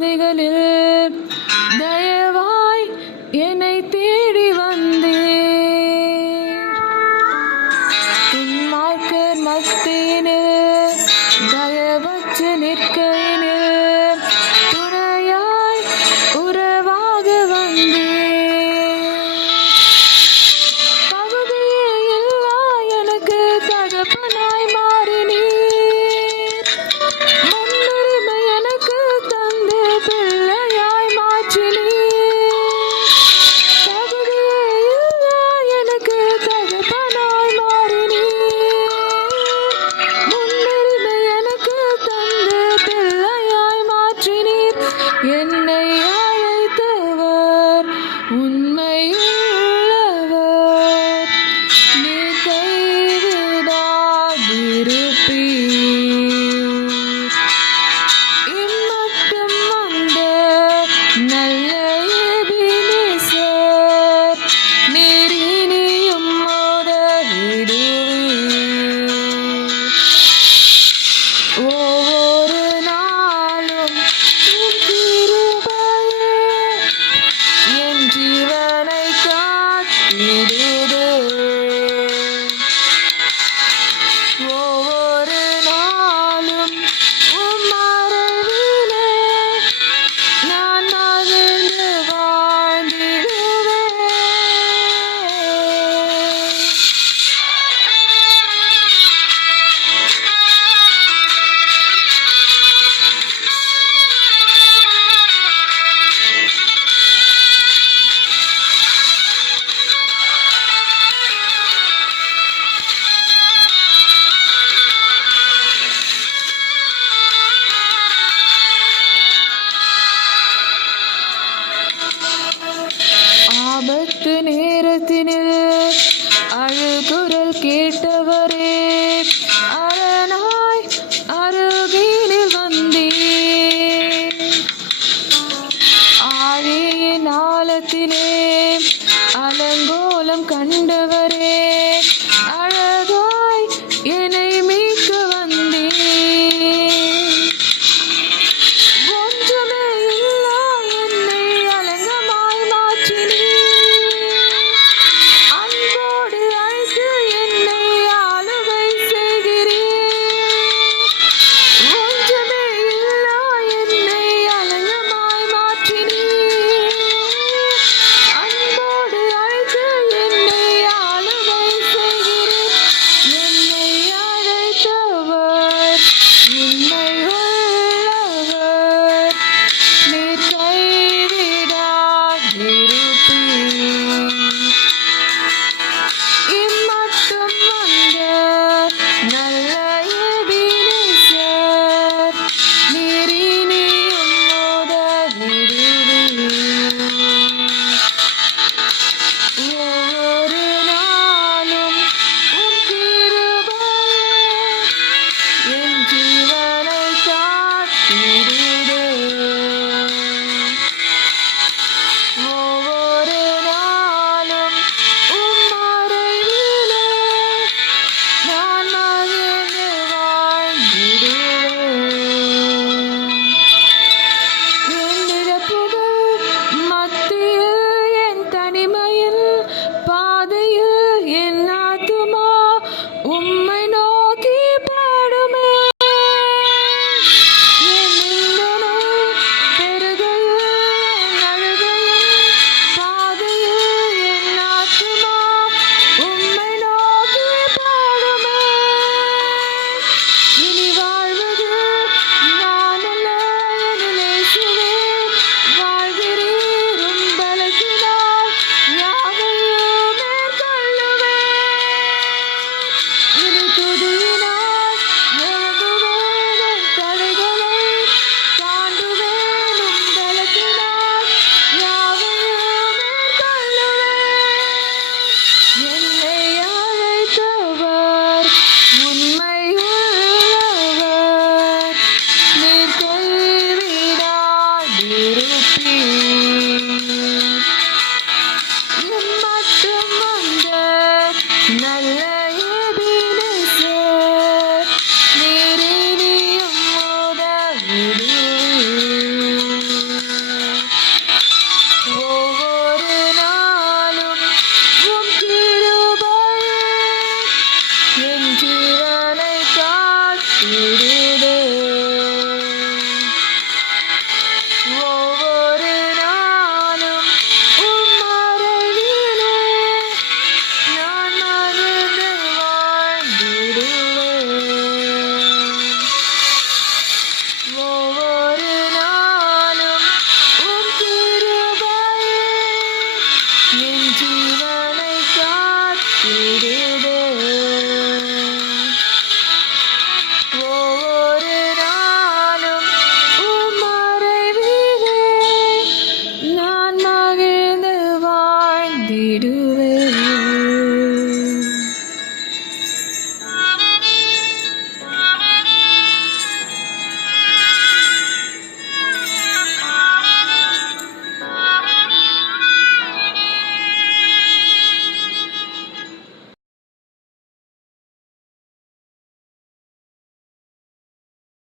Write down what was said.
பாதைகளில் தயவாய் என்னை தேடி வந்தீர். துன்மார்க்கர் மத்தியினில் தயவற்று நிற்கையினில் துணையாய் உறவாக வந்தீர். தகுதியே இல்லா எனக்கு தகப்பனாய் மாறினீர். முன்னுரிமை எனக்கு தந்து பிள்ளையாய் மாற்றினீர். தகுதியே இல்லா எனக்கு தகப்பனாய் மாறினீர். முன்னுரிமை எனக்கு தந்து பிள்ளையாய் மாற்றினீர். என்னை அழைத்தவர் உண்மையுள்ளவர். நீ கைவிடாதிருப்பீர். இம்மட்டும் வந்த நல்ல எபினேசர், நீர் இனியும் உதவிடுவீர். ஒவ்வொரு நாளும் உம் கிருபையே என் ஜீவனை காத்திடுதே. ஒவ்வொரு நாளும் உம் மறைவிலே நான் மகிழ்ந்து வாழ்ந்திடுவேன். ஆபத்து நேரத்தினில் அழுகுரல் கேட்டவரே, அரணாய் அருகினில் வந்தீர். ஆழியின் ஆழத்திலே அலங்கோலம் கண்டவரே, அழகாய் என்னை மீட்க வந்தீர். ஒன்றுமே இல்லா என்னை அலங்கமாய் மாற்றினீர். அன்போடு அழைத்து என்னை ஆளுகை செய்கிறீர். ஒன்றுமே இல்லா என்னை அலங்கமாய் மாற்றினீர். அன்போடு அழைத்து என்னை ஆளுகை செய்கிறீர். என்னை அழைத்தவர் உண்மையுள்ளவர். நீர் கைவிடாதிருப்பீர். இம்மட்டும் வந்த நல்ல எபினேசர், நீர் இனியும் உதவிடுவீர். ஒவ்வொரு நாளும் உம் கிருபையே என் ஜீவனை காத்திடுதே. ஒவ்வொரு நாளும் உம் மறைவிலே நான் மகிழ்ந்து வாழ்ந்திடுவேன். என் இழப்புகள் மத்தியில் என் தனிமையில் பாதையில் என் ஆத்துமா உம்மை நோக்கி பாடுமே. என் நிந்தனை பெருகையில் என் அழுகையில் பாதையில் என் ஆத்துமா உம்மை நோக்கி பாடுமே. இனி வாழ்வது நான் அல்ல என் இயேசுவே, வாழ்கிறீர் உம் பலத்தினால் யாவையும் மேற்கொள்ளுவேன். இனி துதியினால் எழுதுவேன் என் தடைகளை தாண்டுவேன் உம் பலத்தினால் யாவையும் மேற்கொள்ளுவேன். என்னை அழைத்தவர் உண்மையுள்ளவர். நீர் கைவிடாதிருப்பீர்.